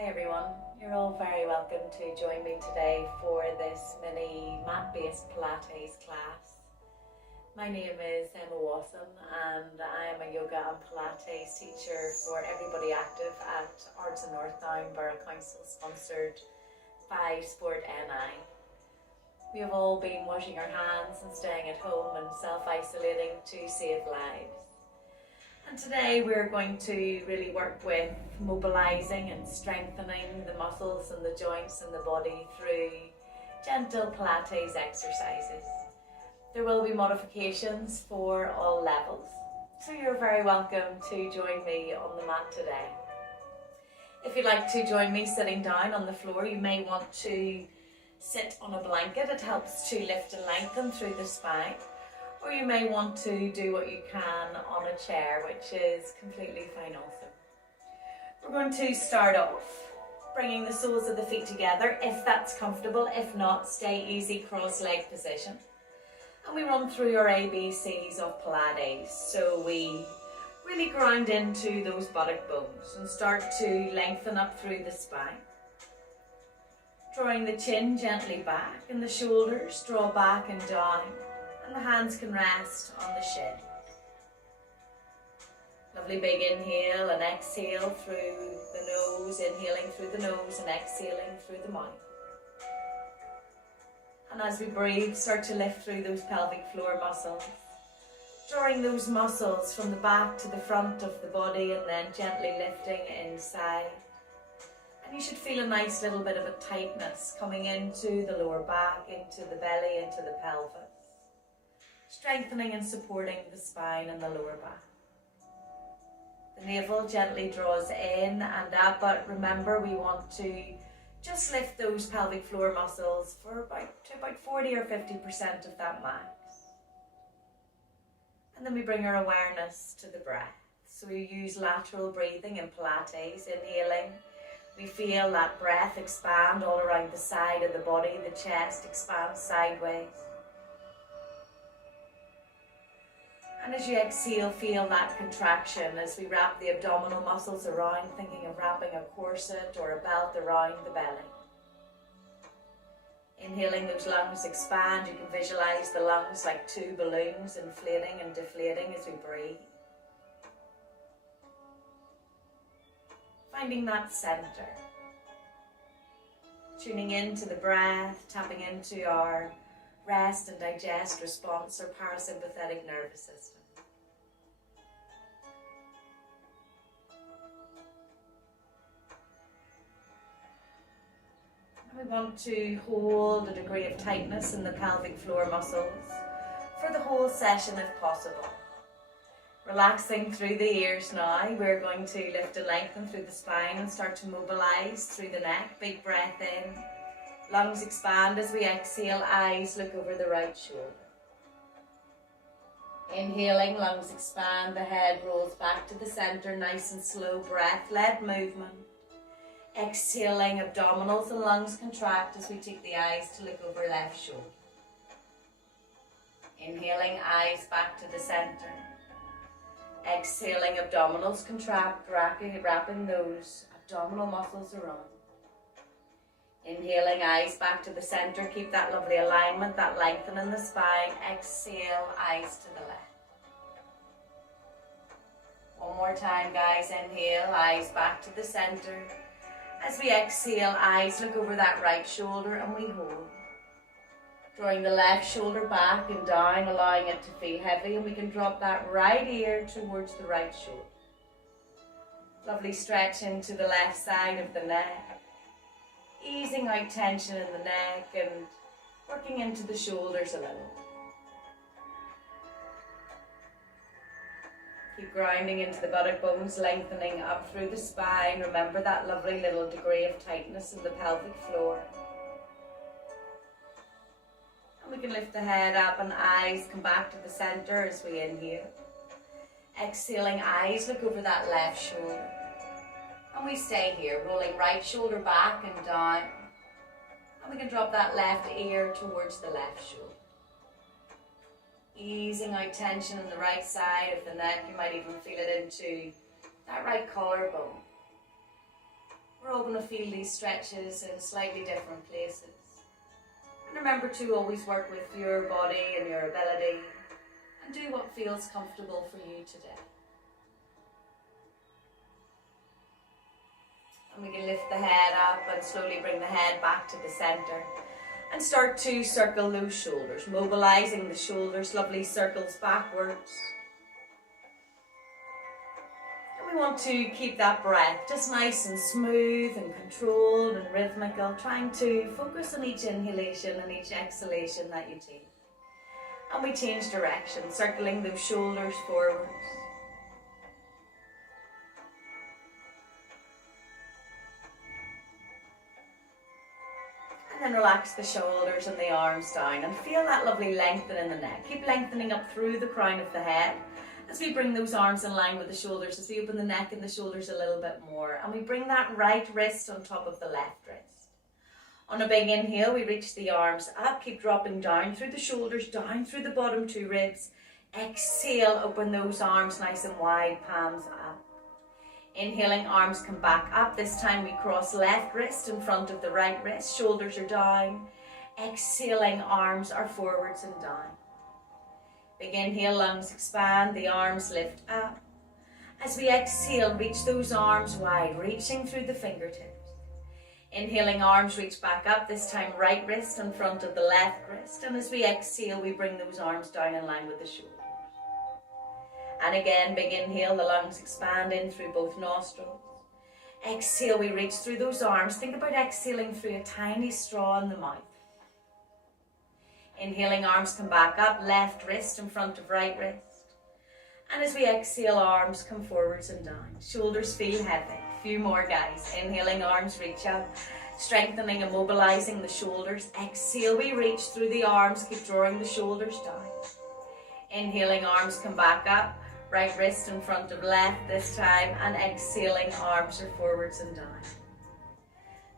Hi everyone, you're all very welcome to join me today for this mini mat-based Pilates class. My name is Emma Wassam and I am a yoga and Pilates teacher for everybody active at Ards in Northdown Borough Council, sponsored by Sport NI. We have all been washing our hands and staying at home and self-isolating to save lives. And today we're going to really work with mobilising and strengthening the muscles and the joints in the body through gentle Pilates exercises. There will be modifications for all levels, so you're very welcome to join me on the mat today. If you'd like to join me sitting down on the floor, you may want to sit on a blanket. It helps to lift and lengthen through the spine. Or you may want to do what you can on a chair, which is completely fine also. We're going to start off bringing the soles of the feet together, if that's comfortable. If not, stay easy cross-leg position. And we run through our ABCs of Pilates. So we really ground into those buttock bones and start to lengthen up through the spine. Drawing the chin gently back and the shoulders draw back and down. And the hands can rest on the shin. Lovely big inhale and exhale through the nose, inhaling through the nose and exhaling through the mouth. And as we breathe, start to lift through those pelvic floor muscles, drawing those muscles from the back to the front of the body and then gently lifting inside. And you should feel a nice little bit of a tightness coming into the lower back, into the belly, into the pelvis. Strengthening and supporting the spine and the lower back. The navel gently draws in and up, but remember we want to just lift those pelvic floor muscles for about 40 or 50% of that max. And then we bring our awareness to the breath. So we use lateral breathing in Pilates, inhaling. We feel that breath expand all around the side of the body, the chest expands sideways. And as you exhale, feel that contraction as we wrap the abdominal muscles around, thinking of wrapping a corset or a belt around the belly. Inhaling, those lungs expand. You can visualize the lungs like two balloons, inflating and deflating as we breathe. Finding that center. Tuning into the breath, tapping into our rest and digest response or parasympathetic nervous system. And we want to hold a degree of tightness in the pelvic floor muscles for the whole session if possible. Relaxing through the ears now, we're going to lift and lengthen through the spine and start to mobilize through the neck. Big breath in. Lungs expand as we exhale, eyes look over the right shoulder. Inhaling, lungs expand, the head rolls back to the center, nice and slow breath-led movement. Exhaling, abdominals and lungs contract as we take the eyes to look over left shoulder. Inhaling, eyes back to the center. Exhaling, abdominals contract, wrapping those abdominal muscles around. Inhaling, eyes back to the center. Keep that lovely alignment, that lengthen in the spine. Exhale, eyes to the left. One more time, guys. Inhale, eyes back to the center. As we exhale, eyes look over that right shoulder and we hold. Drawing the left shoulder back and down, allowing it to feel heavy, and we can drop that right ear towards the right shoulder. Lovely stretch into the left side of the neck. Easing out tension in the neck and working into the shoulders a little. Keep grounding into the buttock bones, lengthening up through the spine. Remember that lovely little degree of tightness in the pelvic floor. And we can lift the head up and eyes come back to the center as we inhale. Exhaling, eyes look over that left shoulder. And we stay here, rolling right shoulder back and down. And we can drop that left ear towards the left shoulder. Easing out tension in the right side of the neck. You might even feel it into that right collarbone. We're all going to feel these stretches in slightly different places. And remember to always work with your body and your ability and do what feels comfortable for you today. And we can lift the head up and slowly bring the head back to the center and start to circle those shoulders, mobilizing the shoulders, lovely circles backwards. And we want to keep that breath just nice and smooth and controlled and rhythmical, trying to focus on each inhalation and each exhalation that you take. And we change direction, circling those shoulders forwards. And then relax the shoulders and the arms down and feel that lovely lengthen in the neck. Keep lengthening up through the crown of the head as we bring those arms in line with the shoulders, as we open the neck and the shoulders a little bit more. And we bring that right wrist on top of the left wrist. On a big inhale, we reach the arms up, keep dropping down through the shoulders, down through the bottom two ribs. Exhale, open those arms nice and wide, palms up. Inhaling, arms come back up. This time we cross left wrist in front of the right wrist. Shoulders are down. Exhaling, arms are forwards and down. Big inhale, lungs expand. The arms lift up. As we exhale, reach those arms wide, reaching through the fingertips. Inhaling, arms reach back up. This time right wrist in front of the left wrist. And as we exhale, we bring those arms down in line with the shoulders. And again, big inhale, the lungs expand in through both nostrils. Exhale, we reach through those arms. Think about exhaling through a tiny straw in the mouth. Inhaling, arms come back up, left wrist in front of right wrist. And as we exhale, arms come forwards and down. Shoulders feel heavy. A few more, guys. Inhaling, arms reach up, strengthening and mobilizing the shoulders. Exhale, we reach through the arms, keep drawing the shoulders down. Inhaling, arms come back up. Right wrist in front of left this time, and exhaling, arms are forwards and down.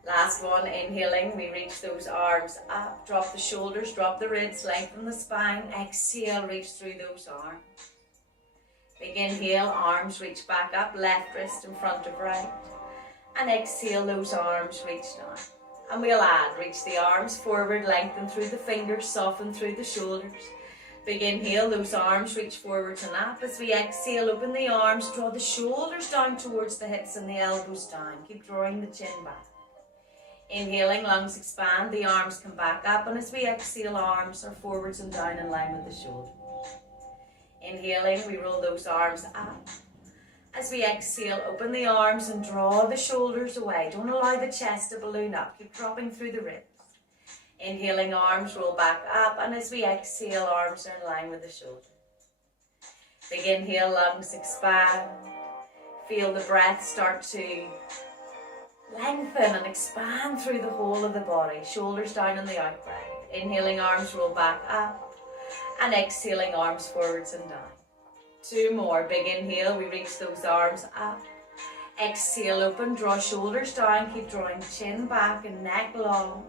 Last one, inhaling, we reach those arms up, drop the shoulders, drop the ribs, lengthen the spine. Exhale, reach through those arms. Big inhale, arms reach back up, left wrist in front of right. And exhale, those arms reach down. And we'll add, reach the arms forward, lengthen through the fingers, soften through the shoulders. Big inhale, those arms reach forwards and up. As we exhale, open the arms, draw the shoulders down towards the hips and the elbows down. Keep drawing the chin back. Inhaling, lungs expand, the arms come back up. And as we exhale, arms are forwards and down in line with the shoulders. Inhaling, we roll those arms up. As we exhale, open the arms and draw the shoulders away. Don't allow the chest to balloon up. Keep dropping through the ribs. Inhaling, arms roll back up, and as we exhale, arms are in line with the shoulders. Big inhale, lungs expand. Feel the breath start to lengthen and expand through the whole of the body. Shoulders down on the out breath. Inhaling, arms roll back up, and exhaling, arms forwards and down. Two more. Big inhale, we reach those arms up. Exhale, open, draw shoulders down, keep drawing chin back and neck long.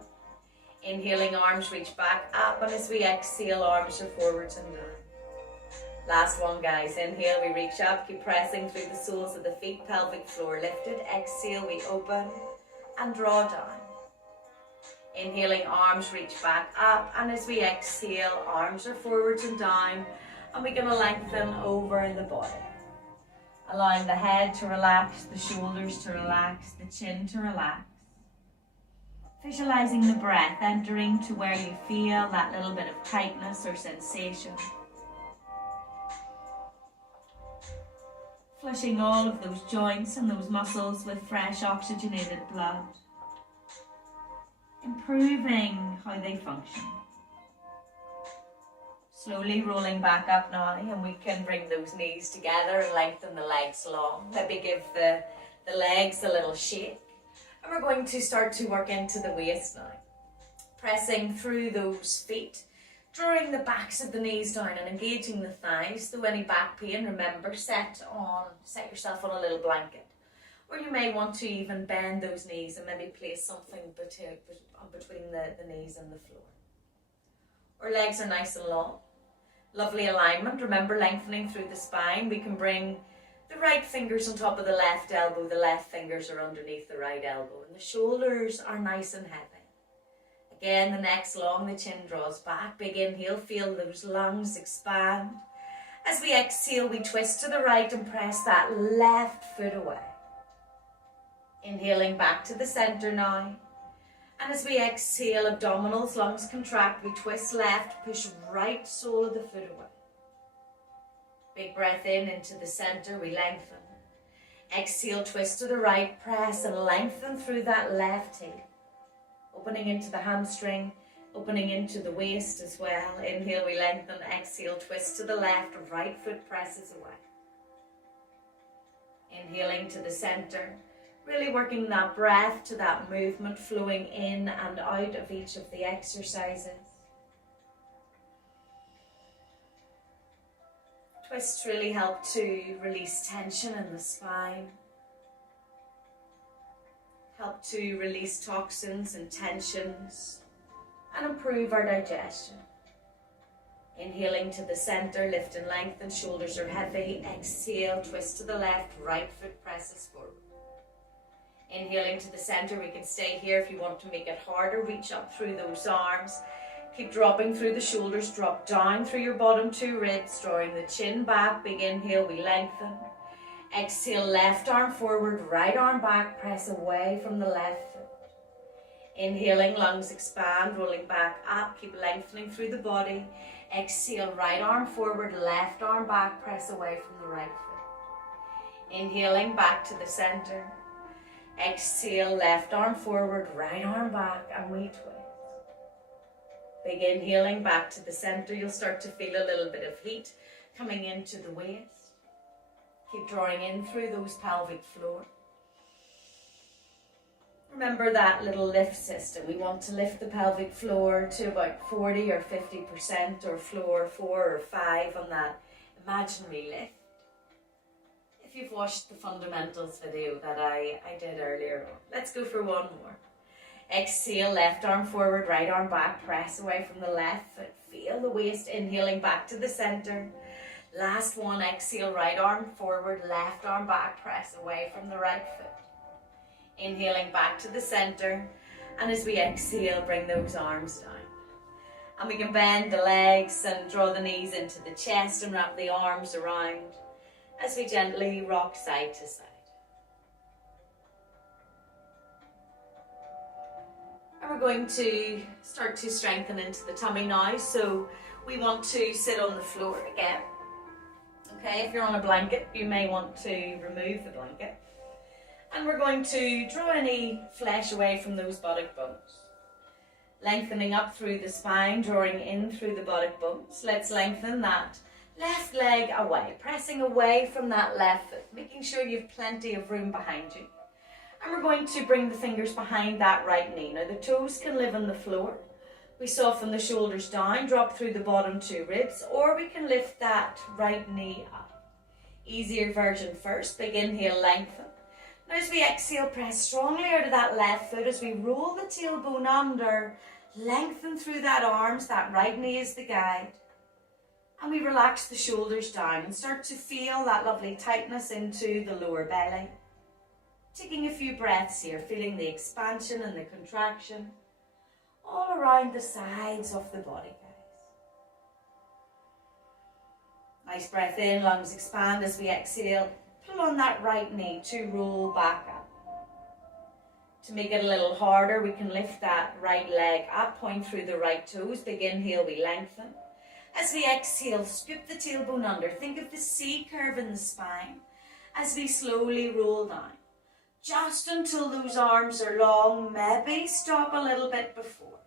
Inhaling, arms reach back up, and as we exhale, arms are forwards and down. Last one, guys. Inhale, we reach up, keep pressing through the soles of the feet, pelvic floor lifted. Exhale, we open and draw down. Inhaling, arms reach back up, and as we exhale, arms are forwards and down, and we're going to lengthen over in the body. Allowing the head to relax, the shoulders to relax, the chin to relax. Visualizing the breath entering to where you feel that little bit of tightness or sensation. Flushing all of those joints and those muscles with fresh oxygenated blood. Improving how they function. Slowly rolling back up now, and we can bring those knees together and lengthen the legs long. Maybe give the legs a little shake. And we're going to start to work into the waist now. Pressing through those feet, drawing the backs of the knees down and engaging the thighs. Though any back pain, remember, set yourself on a little blanket. Or you may want to even bend those knees and maybe place something between the knees and the floor. Our legs are nice and long. Lovely alignment. Remember, lengthening through the spine. We can bring The right finger's on top of the left elbow, the left fingers are underneath the right elbow, and the shoulders are nice and heavy. Again, the neck's long, the chin draws back. Big inhale, feel those lungs expand. As we exhale, we twist to the right and press that left foot away. Inhaling back to the center now. And as we exhale, abdominals, lungs contract, we twist left, push right sole of the foot away. Big breath in into the center, we lengthen. Exhale, twist to the right, press and lengthen through that left heel. Opening into the hamstring, opening into the waist as well. Inhale, we lengthen. Exhale, twist to the left, right foot presses away. Inhaling to the center, really working that breath to that movement, flowing in and out of each of the exercises. Twists really help to release tension in the spine. Help to release toxins and tensions and improve our digestion. Inhaling to the center, lift and lengthen, shoulders are heavy. Exhale, twist to the left, right foot presses forward. Inhaling to the center, we can stay here if you want to make it harder. Reach up through those arms. Keep dropping through the shoulders, drop down through your bottom two ribs, drawing the chin back. Big inhale, we lengthen. Exhale, left arm forward, right arm back, press away from the left foot. Inhaling, lungs expand, rolling back up, keep lengthening through the body. Exhale, right arm forward, left arm back, press away from the right foot. Inhaling, back to the center. Exhale, left arm forward, right arm back, and we twist. Big inhaling, back to the center. You'll start to feel a little bit of heat coming into the waist. Keep drawing in through those pelvic floor. Remember that little lift system. We want to lift the pelvic floor to about 40 or 50%, or floor 4 or 5 on that imaginary lift. If you've watched the fundamentals video that I did earlier on, let's go for one more. Exhale, left arm forward, right arm back, press away from the left foot. Feel the waist, inhaling back to the center. Last one, exhale, right arm forward, left arm back, press away from the right foot. Inhaling back to the center, and as we exhale, bring those arms down. And we can bend the legs and draw the knees into the chest and wrap the arms around as we gently rock side to side. And we're going to start to strengthen into the tummy now, so we want to sit on the floor again. Okay, if you're on a blanket, you may want to remove the blanket. And we're going to draw any flesh away from those buttock bones. Lengthening up through the spine, drawing in through the buttock bones. Let's lengthen that left leg away, pressing away from that left foot, making sure you've plenty of room behind you. And we're going to bring the fingers behind that right knee. Now the toes can live on the floor. We soften the shoulders down, drop through the bottom two ribs, or we can lift that right knee up. Easier version first. Big inhale, lengthen. Now as we exhale, press strongly out of that left foot as we roll the tailbone under, lengthen through that arms, that right knee is the guide. And we relax the shoulders down and start to feel that lovely tightness into the lower belly. Taking a few breaths here, feeling the expansion and the contraction all around the sides of the body, guys. Nice breath in, lungs expand as we exhale. Pull on that right knee to roll back up. To make it a little harder, we can lift that right leg up, point through the right toes. Big inhale, we lengthen. As we exhale, scoop the tailbone under. Think of the C curve in the spine as we slowly roll down. Just until those arms are long, maybe stop a little bit before.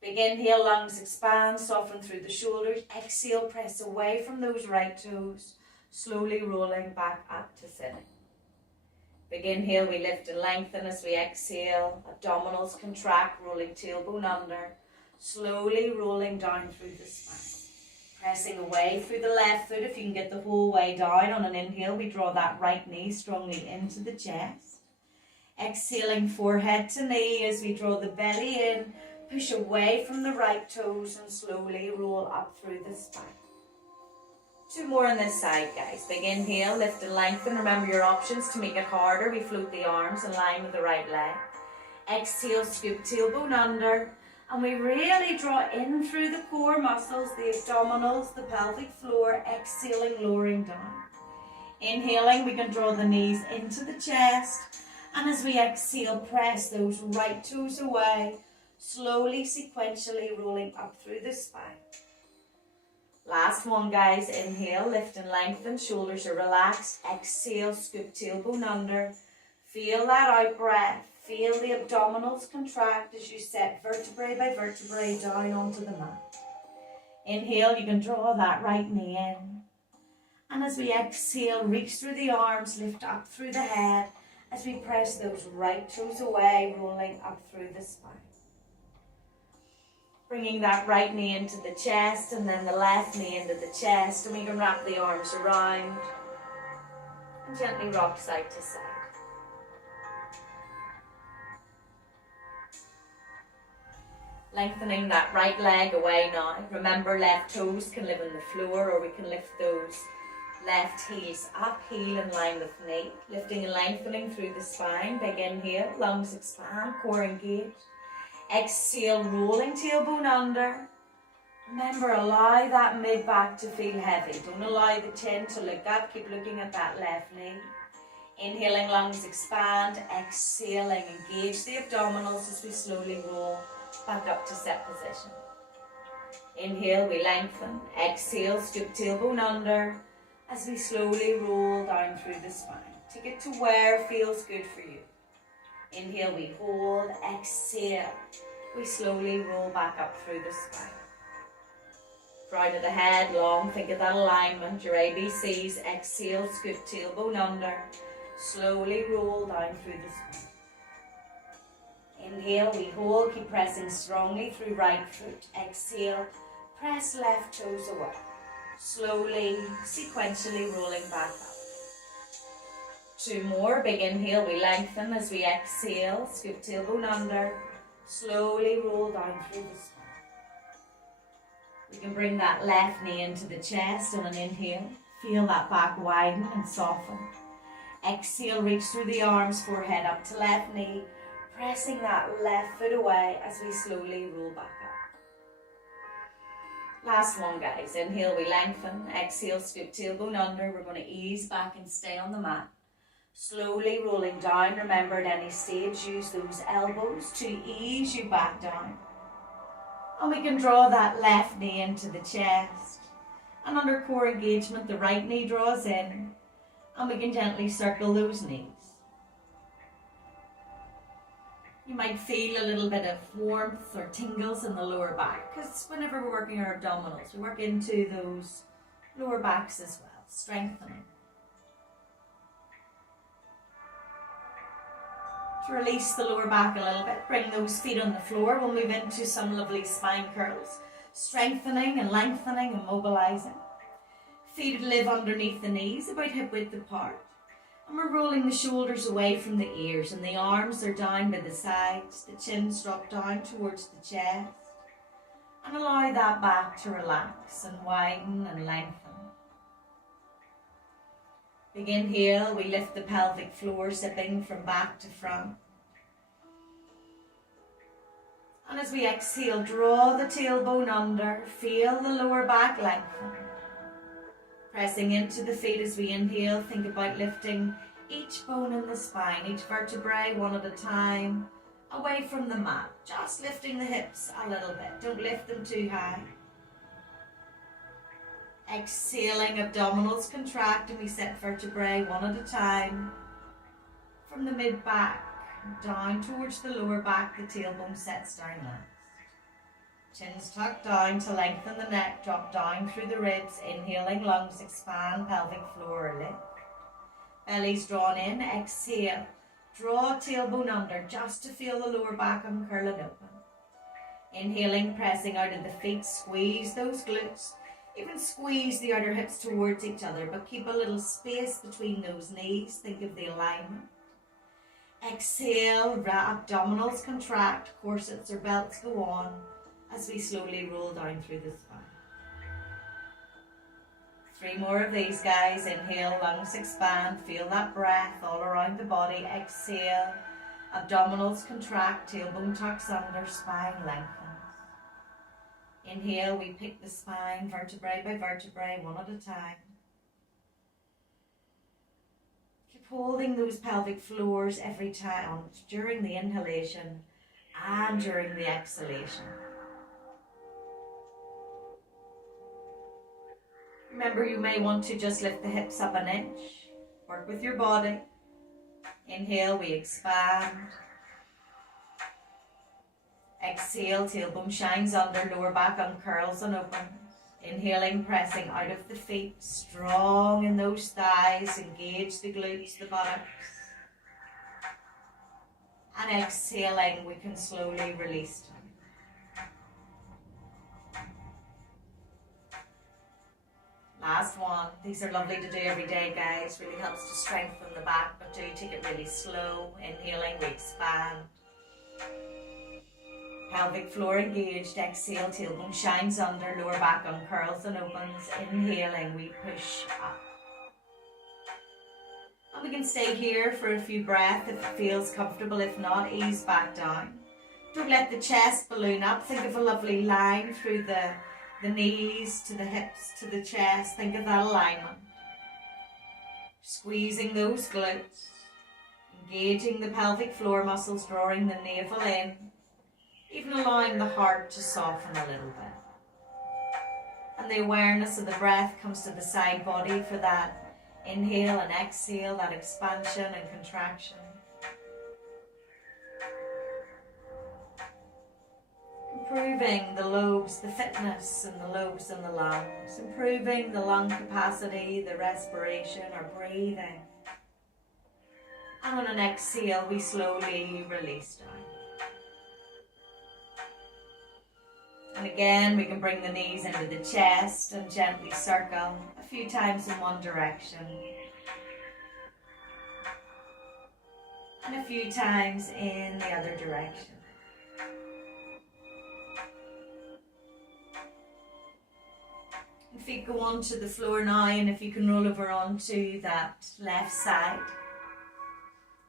Big inhale, lungs expand, soften through the shoulders. Exhale, press away from those right toes, slowly rolling back up to sitting. Big inhale, we lift and lengthen as we exhale. Abdominals contract, rolling tailbone under, slowly rolling down through the spine. Pressing away through the left foot. If you can get the whole way down on an inhale, we draw that right knee strongly into the chest. Exhaling forehead to knee as we draw the belly in, push away from the right toes and slowly roll up through the spine. 2 more on this side, guys. Big inhale, lift and lengthen. Remember your options to make it harder. We float the arms in line with the right leg. Exhale, scoop tailbone under. And we really draw in through the core muscles, the abdominals, the pelvic floor. Exhaling, lowering down. Inhaling, we can draw the knees into the chest. And as we exhale, press those right toes away. Slowly, sequentially rolling up through the spine. Last one, guys. Inhale, lift and lengthen. Shoulders are relaxed. Exhale, scoop tailbone under. Feel that out breath. Feel the abdominals contract as you set vertebrae by vertebrae down onto the mat. Inhale, you can draw that right knee in. And as we exhale, reach through the arms, lift up through the head as we press those right toes away, rolling up through the spine. Bringing that right knee into the chest and then the left knee into the chest, and we can wrap the arms around and gently rock side to side. Lengthening that right leg away now. Remember, left toes can live on the floor, or we can lift those left heels up, heel in line with knee. Lifting and lengthening through the spine. Big inhale, lungs expand, core engage. Exhale, rolling tailbone under. Remember, allow that mid-back to feel heavy. Don't allow the chin to look up. Keep looking at that left knee. Inhaling, lungs expand. Exhaling, engage the abdominals as we slowly roll back up to set position. Inhale, we lengthen. Exhale, scoop tailbone under as we slowly roll down through the spine. Take it to where feels good for you. Inhale, we hold. Exhale, we slowly roll back up through the spine. Crown of the head long, think of that alignment, your ABCs. Exhale, scoop tailbone under. Slowly roll down through the spine. Inhale, we hold, keep pressing strongly through right foot. Exhale, press left toes away. Slowly, sequentially rolling back up. 2 more. Big inhale, we lengthen as we exhale. Scoop tailbone under. Slowly roll down through the spine. We can bring that left knee into the chest on an inhale. Feel that back widen and soften. Exhale, reach through the arms, forehead up to left knee. Pressing that left foot away as we slowly roll back up. Last one, guys. Inhale, we lengthen. Exhale, scoop tailbone under. We're going to ease back and stay on the mat. Slowly rolling down. Remember, at any stage, use those elbows to ease you back down. And we can draw that left knee into the chest. And under core engagement, the right knee draws in. And we can gently circle those knees. You might feel a little bit of warmth or tingles in the lower back, because whenever we're working our abdominals, we work into those lower backs as well, strengthening. To release the lower back a little bit, bring those feet on the floor. We'll move into some lovely spine curls, strengthening and lengthening and mobilizing. Feet live underneath the knees, about hip width apart. And we're rolling the shoulders away from the ears, and the arms are down by the sides. The chin's dropped down towards the chest. And allow that back to relax and widen and lengthen. Big inhale, we lift the pelvic floor, zipping from back to front. And as we exhale, draw the tailbone under. Feel the lower back lengthen. Pressing into the feet as we inhale, think about lifting each bone in the spine, each vertebrae one at a time, away from the mat. Just lifting the hips a little bit. Don't lift them too high. Exhaling, abdominals contract, and we set vertebrae one at a time. From the mid-back down towards the lower back, the tailbone sets down last. Chin's tucked down to lengthen the neck, drop down through the ribs. Inhaling, lungs expand, pelvic floor lift. Belly's drawn in, exhale. Draw tailbone under just to feel the lower back uncurl and open. Inhaling, pressing out of the feet, squeeze those glutes. Even squeeze the outer hips towards each other, but keep a little space between those knees. Think of the alignment. Exhale, abdominals contract, corsets or belts go on as we slowly roll down through the spine. 3 more of these, guys. Inhale, lungs expand. Feel that breath all around the body. Exhale, abdominals contract, tailbone tucks under, spine lengthens. Inhale, we pick the spine vertebrae by vertebrae, one at a time. Keep holding those pelvic floors every time during the inhalation and during the exhalation. Remember, you may want to just lift the hips up an inch. Work with your body. Inhale, we expand. Exhale, tailbone shines under, lower back uncurls and opens. Inhaling, pressing out of the feet, strong in those thighs, engage the glutes, the buttocks. And exhaling, we can slowly release down. Last one. These are lovely to do every day, guys. Really helps to strengthen the back, but do take it really slow. Inhaling, we expand. Pelvic floor engaged. Exhale, tailbone shines under, lower back uncurls and opens. Inhaling, we push up. And we can stay here for a few breaths if it feels comfortable. If not, ease back down. Don't let the chest balloon up. Think of a lovely line through the knees to the hips to the chest. Think of that alignment. Squeezing those glutes. Engaging the pelvic floor muscles, drawing the navel in. Even allowing the heart to soften a little bit. And the awareness of the breath comes to the side body for that inhale and exhale, that expansion and contraction. Improving the lobes, the fitness in the lobes and the lungs. Improving the lung capacity, the respiration or breathing. And on an exhale, we slowly release down. And again, we can bring the knees into the chest and gently circle a few times in one direction. And a few times in the other direction. Feet go onto the floor now, and if you can roll over onto that left side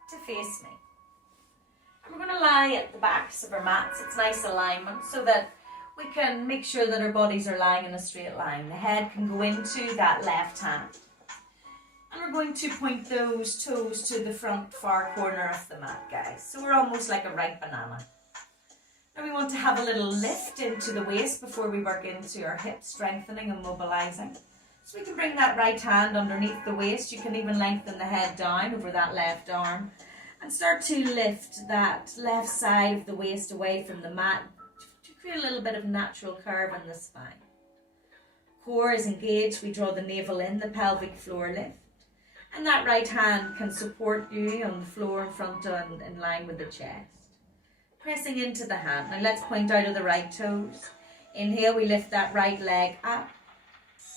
to face me. And we're going to lie at the backs of our mats. It's nice alignment so that we can make sure that our bodies are lying in a straight line. The head can go into that left hand. And we're going to point those toes to the front far corner of the mat, guys. So we're almost like a ripe banana. Now we want to have a little lift into the waist before we work into our hips, strengthening and mobilizing. So we can bring that right hand underneath the waist. You can even lengthen the head down over that left arm and start to lift that left side of the waist away from the mat to create a little bit of natural curve in the spine. Core is engaged. We draw the navel in, the pelvic floor lift. And that right hand can support you on the floor in front and in line with the chest. Pressing into the hand. Now let's point out of the right toes. Inhale, we lift that right leg up.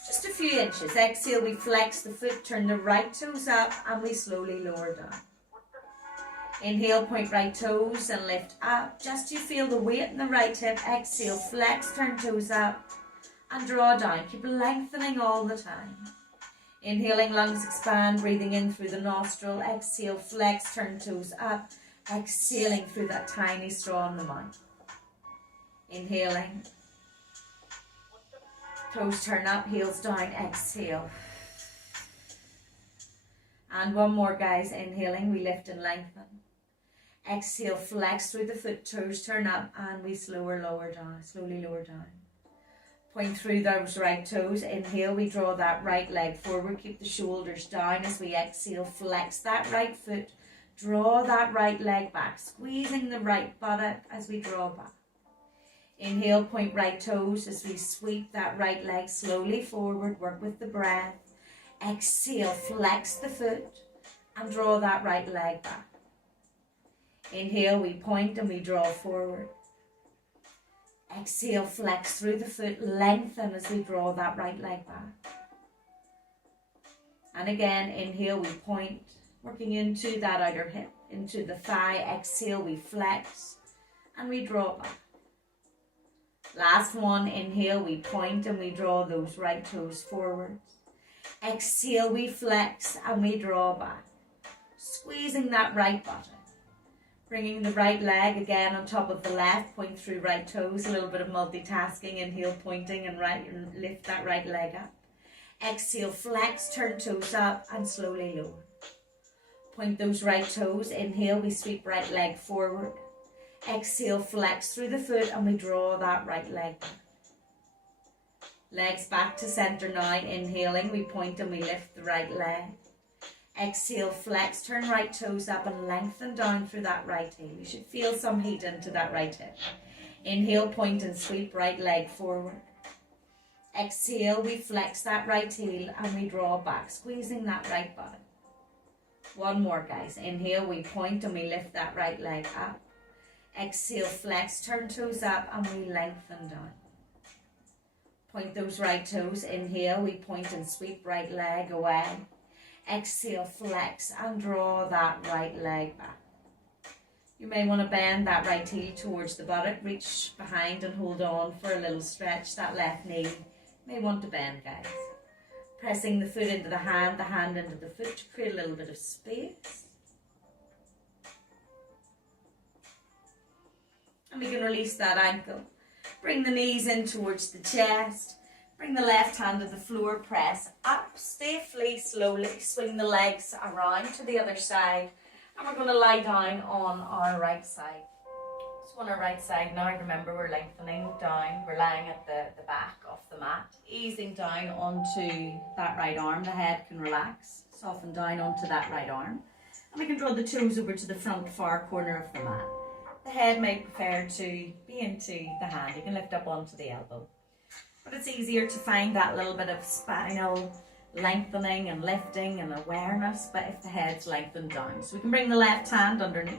Just a few inches. Exhale, we flex the foot, turn the right toes up, and we slowly lower down. Inhale, point right toes and lift up. Just you feel the weight in the right hip. Exhale, flex, turn toes up, and draw down. Keep lengthening all the time. Inhaling, lungs expand, breathing in through the nostril. Exhale, flex, turn toes up. Exhaling through that tiny straw in the mouth. Inhaling. Toes turn up, heels down, exhale. And one more, guys. Inhaling, we lift and lengthen. Exhale, flex through the foot, toes turn up, and we slowly lower down. Point through those right toes. Inhale, we draw that right leg forward. Keep the shoulders down as we exhale. Flex that right foot. Draw that right leg back, squeezing the right buttock as we draw back. Inhale, point right toes as we sweep that right leg slowly forward. Work with the breath. Exhale, flex the foot and draw that right leg back. Inhale, we point and we draw forward. Exhale, flex through the foot, lengthen as we draw that right leg back. And again, inhale, we point. Working into that outer hip, into the thigh. Exhale, we flex and we draw back. Last one, inhale, we point and we draw those right toes forwards. Exhale, we flex and we draw back. Squeezing that right buttock. Bringing the right leg again on top of the left, point through right toes, a little bit of multitasking, inhale, pointing and lift that right leg up. Exhale, flex, turn toes up and slowly lower. Point those right toes, inhale, we sweep right leg forward. Exhale, flex through the foot and we draw that right leg back. Legs back to center now, inhaling, we point and we lift the right leg. Exhale, flex, turn right toes up and lengthen down through that right heel. You should feel some heat into that right hip. Inhale, point and sweep right leg forward. Exhale, we flex that right heel and we draw back, squeezing that right buttock. One more, guys. Inhale, we point and we lift that right leg up. Exhale, flex, turn toes up and we lengthen down. Point those right toes. Inhale, we point and sweep right leg away. Exhale, flex and draw that right leg back. You may want to bend that right heel towards the buttock. Reach behind and hold on for a little stretch. That left knee may want to bend, guys. Pressing the foot into the hand into the foot to create a little bit of space. And we can release that ankle. Bring the knees in towards the chest. Bring the left hand to the floor, press up, safely, slowly. Swing the legs around to the other side. And we're going to lie down on our right side. So on our right side now, remember we're lengthening down. We're lying at the back of the mat. Easing down onto that right arm. The head can relax. Soften down onto that right arm. And we can draw the toes over to the front far corner of the mat. The head may prefer to be into the hand. You can lift up onto the elbow. But it's easier to find that little bit of spinal lengthening and lifting and awareness, but if the head's lengthened down. So we can bring the left hand underneath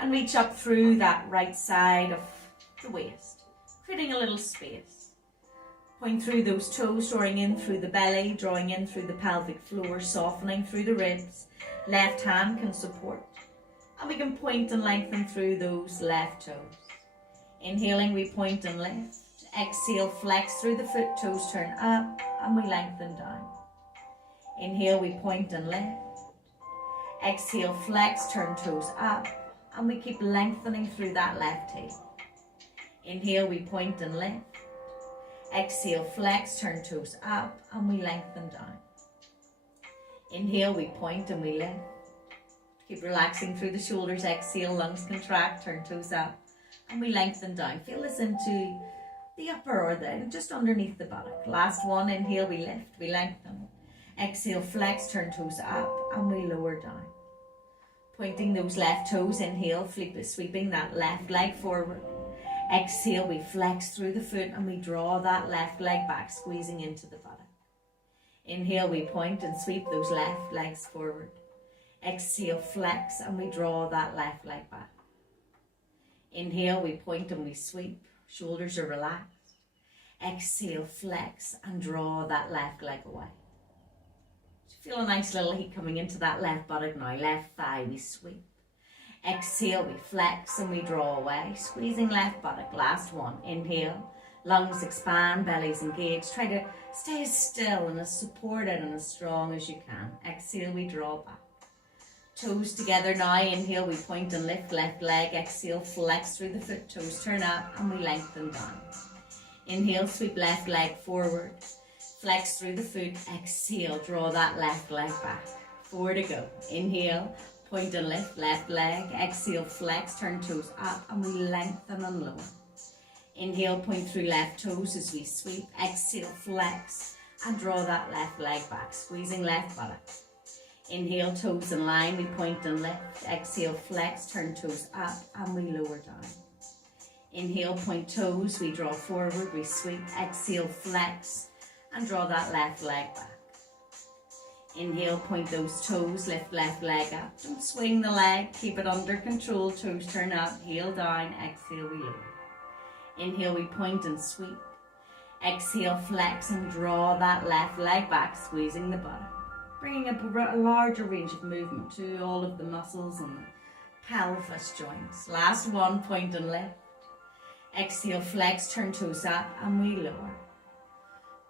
and reach up through that right side of the waist, creating a little space. Point through those toes, drawing in through the belly, drawing in through the pelvic floor, softening through the ribs. Left hand can support. And we can point and lengthen through those left toes. Inhaling, we point and lift. Exhale, flex through the foot, toes turn up, and we lengthen down. Inhale, we point and lift. Exhale, flex, turn toes up, and we keep lengthening through that left heel. Inhale, we point and lift. Exhale, flex, turn toes up, and we lengthen down. Inhale, we point and we lift. Keep relaxing through the shoulders. Exhale, lungs contract, turn toes up, and we lengthen down. Feel this into the upper or just underneath the buttock. Last one, inhale, we lift, we lengthen. Exhale, flex, turn toes up, and we lower down. Pointing those left toes, inhale, sweeping that left leg forward. Exhale, we flex through the foot and we draw that left leg back, squeezing into the buttock. Inhale, we point and sweep those left legs forward. Exhale, flex, and we draw that left leg back. Inhale, we point and we sweep. Shoulders are relaxed. Exhale, flex, and draw that left leg away. Feel a nice little heat coming into that left buttock now. Left thigh, we sweep. Exhale, we flex and we draw away. Squeezing left buttock. Last one. Inhale. Lungs expand, belly's engaged. Try to stay as still and as supported and as strong as you can. Exhale, we draw back. Toes together now. Inhale, we point and lift left leg. Exhale, flex through the foot. Toes turn up and we lengthen down. Inhale, sweep left leg forward. Flex through the foot. Exhale, draw that left leg back. 4 to go. Inhale, point and lift left leg. Exhale, flex, turn toes up and we lengthen and lower. Inhale, point through left toes as we sweep. Exhale, flex and draw that left leg back. Squeezing left buttock. Inhale, toes in line, we point and lift. Exhale, flex, turn toes up and we lower down. Inhale, point toes, we draw forward, we sweep. Exhale, flex and draw that left leg back. Inhale, point those toes, lift left leg up. Don't swing the leg, keep it under control. Toes turn up, heel down, exhale, we lower. Inhale, we point and sweep. Exhale, flex and draw that left leg back, squeezing the buttock. Bringing up a larger range of movement to all of the muscles and the pelvis joints. Last one, point and lift. Exhale, flex, turn toes up and we lower.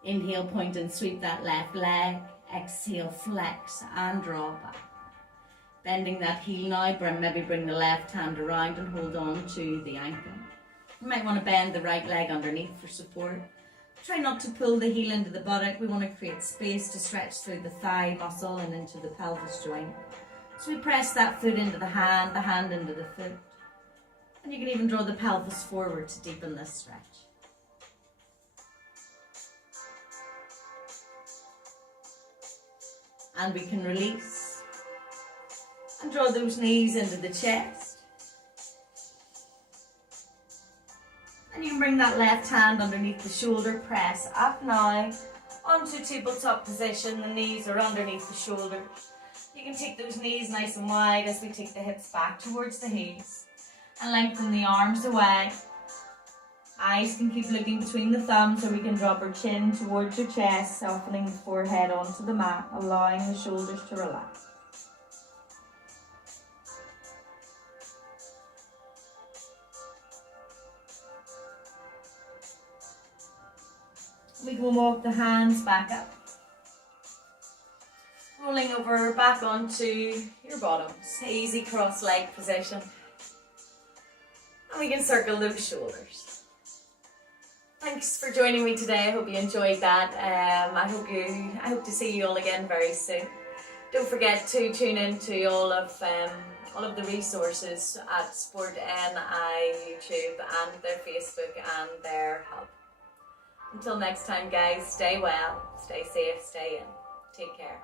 Inhale, point and sweep that left leg. Exhale, flex and draw back. Bending that heel now, maybe bring the left hand around and hold on to the ankle. You might want to bend the right leg underneath for support. Try not to pull the heel into the buttock. We want to create space to stretch through the thigh muscle and into the pelvis joint. So we press that foot into the hand into the foot. And you can even draw the pelvis forward to deepen this stretch. And we can release and draw those knees into the chest. And you can bring that left hand underneath the shoulder, press up now onto tabletop position. The knees are underneath the shoulders. You can take those knees nice and wide as we take the hips back towards the heels and lengthen the arms away. Eyes can keep looking between the thumbs, or we can drop our chin towards your chest, softening the forehead onto the mat, allowing the shoulders to relax. We can walk the hands back up, rolling over back onto your bottoms, easy cross leg position. And we can circle those shoulders. Thanks for joining me today. I hope you enjoyed that. I hope to see you all again very soon. Don't forget to tune in to all of the resources at Sport NI YouTube and their Facebook and their hub. Until next time, guys, stay well, stay safe, stay in. Take care.